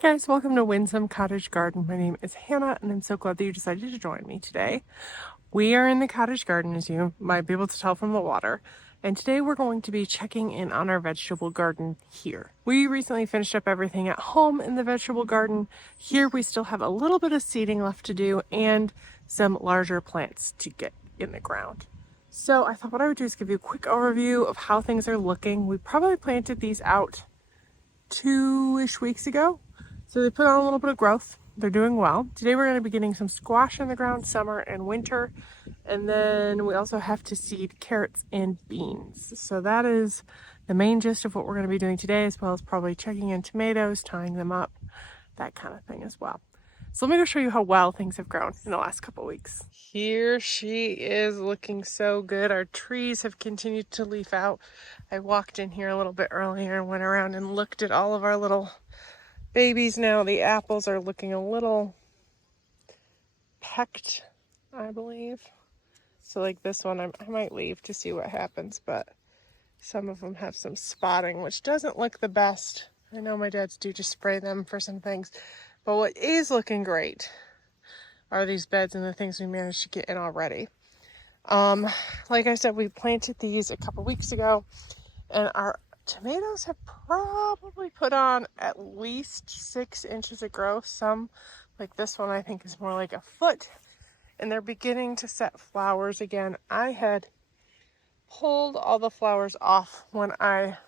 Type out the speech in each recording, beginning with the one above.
Hi guys, welcome to Windsome Cottage Garden. My name is Hannah and I'm so glad that you decided to join me today. We are in the cottage garden, as you might be able to tell from the water, and today we're going to be checking in on our vegetable garden here. We recently finished up everything at home in the vegetable garden. Here we still have a little bit of seeding left to do and some larger plants to get in the ground. So I thought what I would do is give you a quick overview of how things are looking. We probably planted these out 2-ish weeks ago. So they put on a little bit of growth. They're doing well. Today we're going to be getting some squash in the ground, summer and winter. And then we also have to seed carrots and beans. So that is the main gist of what we're going to be doing today, as well as probably checking in tomatoes, tying them up, that kind of thing as well. So let me go show you how well things have grown in the last couple weeks. Here she is, looking so good. Our trees have continued to leaf out. I walked in here a little bit earlier and went around and looked at all of our little babies. Now the apples are looking a little pecked, I believe. So like this one, I might leave to see what happens, but some of them have some spotting, which doesn't look the best. I know my dad's due to spray them for some things, but what is looking great are these beds and the things we managed to get in already. Like I said, we planted these a couple weeks ago, and our tomatoes have probably put on at least 6 inches of growth. Some, like this one, I think is more like a foot, and they're beginning to set flowers again. I had pulled all the flowers off when I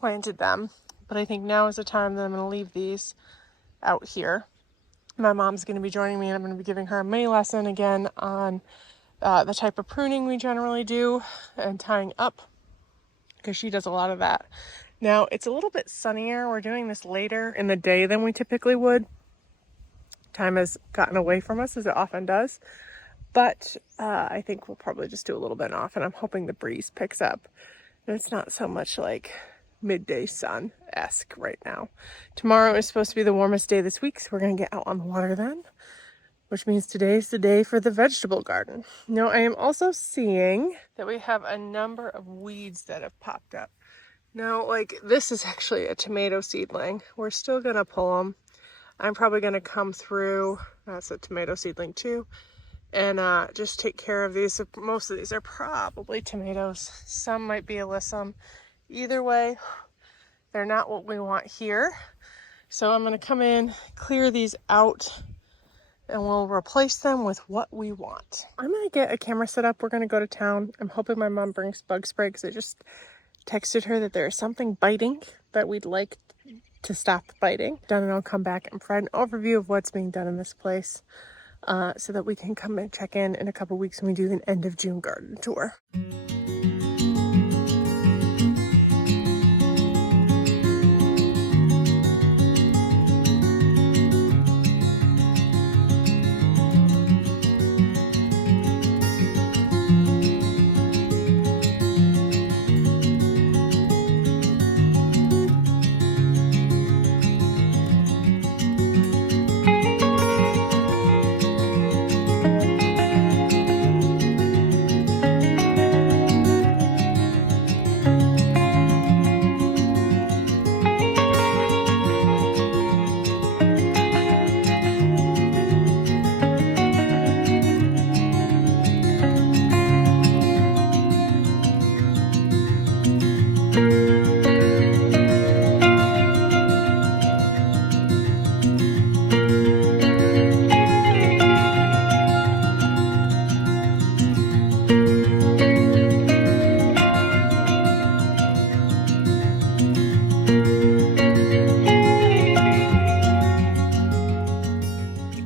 planted them, but I think now is the time that I'm going to leave these out here. My mom's going to be joining me, and I'm going to be giving her a mini lesson again on the type of pruning we generally do and tying up, because she does a lot of that. Now it's a little bit sunnier. We're doing this later in the day than we typically would. Time has gotten away from us, as it often does, but I think we'll probably just do a little bit off, and I'm hoping the breeze picks up and it's not so much like midday sun-esque right now. Tomorrow is supposed to be the warmest day this week, so we're going to get out on the water then, which means today's the day for the vegetable garden. Now, I am also seeing that we have a number of weeds that have popped up. Now, like this is actually a tomato seedling. We're still going to pull them. I'm probably going to come through, that's a tomato seedling too, and just take care of these. Most of these are probably tomatoes. Some might be alyssum. Either way, they're not what we want here. So I'm going to come in, clear these out, and we'll replace them with what we want. I'm going to get a camera set up. We're going to go to town. I'm hoping my mom brings bug spray, because I just texted her that there is something biting that we'd like to stop biting. Done, and I'll come back and provide an overview of what's being done in this place, so that we can come and check in a couple weeks when we do an end of June garden tour.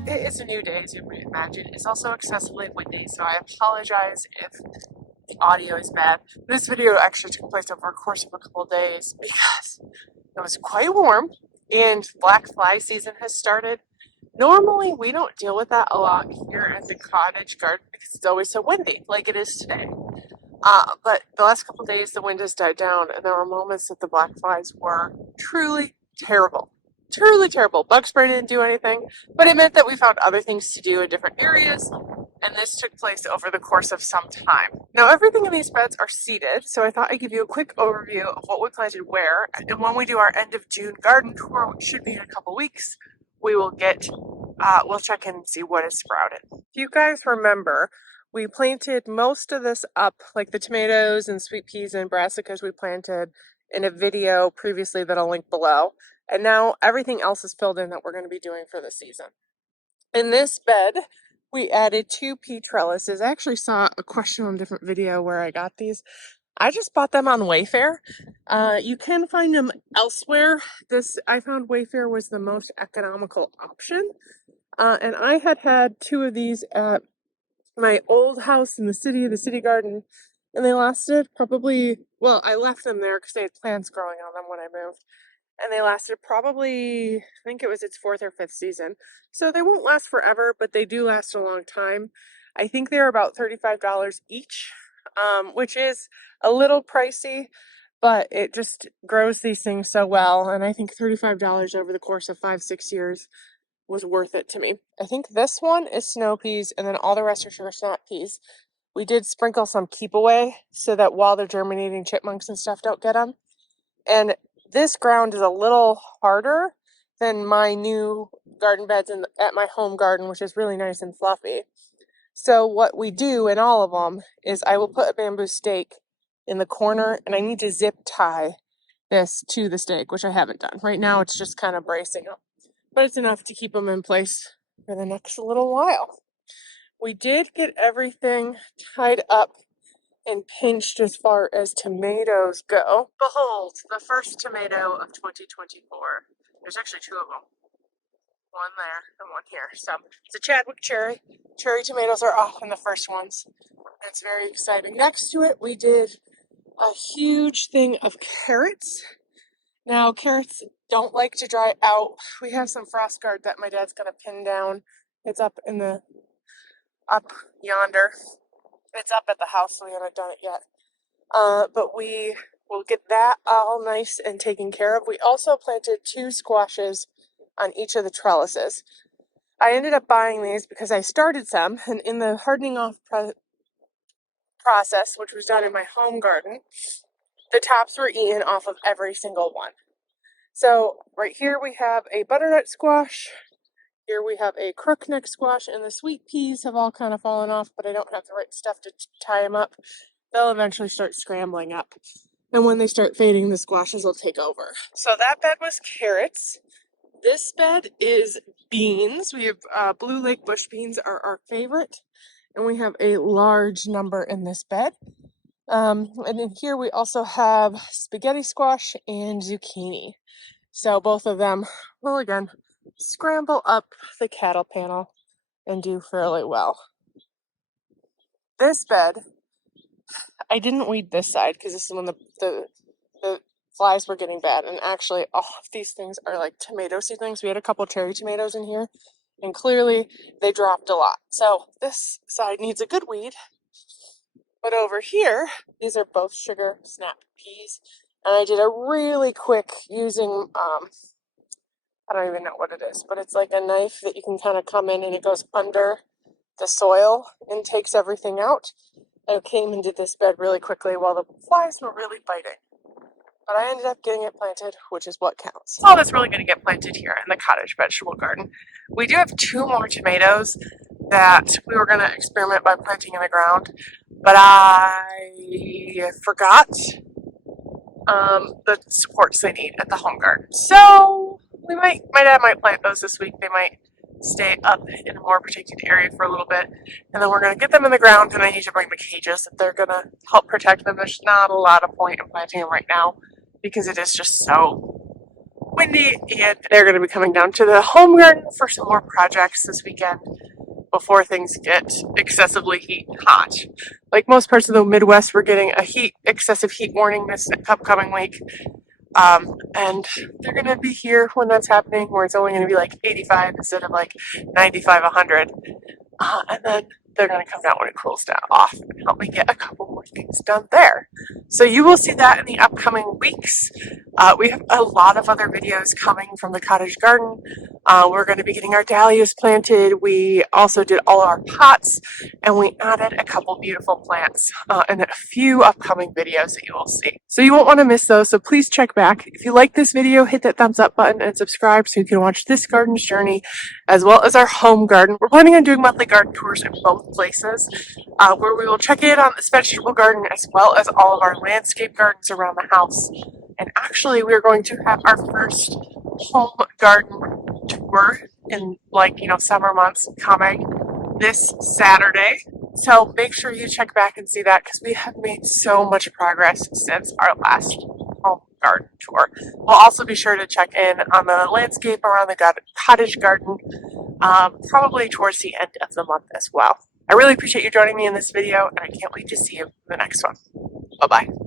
It's a new day, as you might imagine. It's also excessively windy, so I apologize if the audio is bad. This video actually took place over a course of a couple of days because it was quite warm and black fly season has started. Normally, we don't deal with that a lot here at the cottage garden because it's always so windy, like it is today. But the last couple of days, the wind has died down, and there were moments that the black flies were truly terrible. Truly terrible. Bug spray didn't do anything, but it meant that we found other things to do in different areas, and this took place over the course of some time. Now everything in these beds are seeded, so I thought I'd give you a quick overview of what we planted where, and when we do our end of June garden tour, which should be in a couple weeks, we will we'll check in and see what is sprouted. If you guys remember, we planted most of this up, like the tomatoes and sweet peas and brassicas we planted in a video previously that I'll link below, and now everything else is filled in that we're going to be doing for the season. In this bed, we added 2 pea trellises. I actually saw a question on a different video where I got these. I just bought them on Wayfair. You can find them elsewhere. I found Wayfair was the most economical option. And I had 2 of these at my old house in the city garden, and they lasted probably, well, I left them there because they had plants growing on them when I moved. And they lasted probably, I think it was its 4th or 5th season. So they won't last forever, but they do last a long time. I think they're about $35 each, which is a little pricey, but it just grows these things so well. And I think $35 over the course of 5-6 years was worth it to me. I think this one is snow peas, and then all the rest are sugar snap peas. We did sprinkle some keep away so that while they're germinating, chipmunks and stuff don't get them. And this ground is a little harder than my new garden beds at my home garden, which is really nice and fluffy. So what we do in all of them is I will put a bamboo stake in the corner, and I need to zip tie this to the stake, which I haven't done. Right now it's just kind of bracing them, but it's enough to keep them in place for the next little while. We did get everything tied up and pinched as far as tomatoes go. Behold, the first tomato of 2024. There's actually 2 of them. One there and one here. So it's a Chadwick cherry. Cherry tomatoes are often the first ones. That's very exciting. Next to it, we did a huge thing of carrots. Now, carrots don't like to dry out. We have some frost guard that my dad's gonna pin down. It's up yonder. It's up at the house, so we haven't done it yet. But we will get that all nice and taken care of. We also planted 2 squashes on each of the trellises. I ended up buying these because I started some, and in the hardening off process, which was done in my home garden, the tops were eaten off of every single one. So right here we have a butternut squash. Here we have a crookneck squash, and the sweet peas have all kind of fallen off, but I don't have the right stuff to tie them up. They'll eventually start scrambling up. And when they start fading, the squashes will take over. So that bed was carrots. This bed is beans. We have Blue Lake bush beans are our favorite. And we have a large number in this bed. And in here we also have spaghetti squash and zucchini. So both of them will again scramble up the cattle panel and do fairly well. This bed, I didn't weed this side because this is when the flies were getting bad. And actually, all of these things are like tomato seedlings. We had a couple cherry tomatoes in here, and clearly they dropped a lot. So this side needs a good weed. But over here, these are both sugar snap peas. And I did a really quick using, I don't even know what it is, but it's like a knife that you can kind of come in and it goes under the soil and takes everything out. I came and did this bed really quickly while the flies were really biting. But I ended up getting it planted, which is what counts. All that's really going to get planted here in the cottage vegetable garden. We do have 2 more tomatoes that we were going to experiment by planting in the ground, but I forgot the supports they need at the home garden. So my dad might plant those this week. They might stay up in a more protected area for a little bit, and then we're going to get them in the ground, and I need to bring the cages that they're going to help protect them. There's not a lot of point in planting them right now because it is just so windy, and they're going to be coming down to the home garden for some more projects this weekend before things get excessively hot. Like most parts of the Midwest, we're getting a excessive heat warning this upcoming week. And they're going to be here when that's happening, where it's only going to be like 85 instead of like 95, 100. And then they're going to come down when it cools down off and help me get a couple more things done there. So you will see that in the upcoming weeks. We have a lot of other videos coming from the cottage garden. We're going to be getting our dahlias planted. We also did all our pots, and we added a couple beautiful plants in a few upcoming videos that you will see. So you won't want to miss those, so please check back. If you like this video, hit that thumbs up button and subscribe so you can watch this garden's journey as well as our home garden. We're planning on doing monthly garden tours in both places, where we will check in on this vegetable garden as well as all of our landscape gardens around the house. And actually, we're going to have our first home garden tour in, summer months coming this Saturday. So make sure you check back and see that, because we have made so much progress since our last home garden tour. We'll also be sure to check in on the landscape around the cottage garden, probably towards the end of the month as well. I really appreciate you joining me in this video, and I can't wait to see you in the next one. Bye-bye.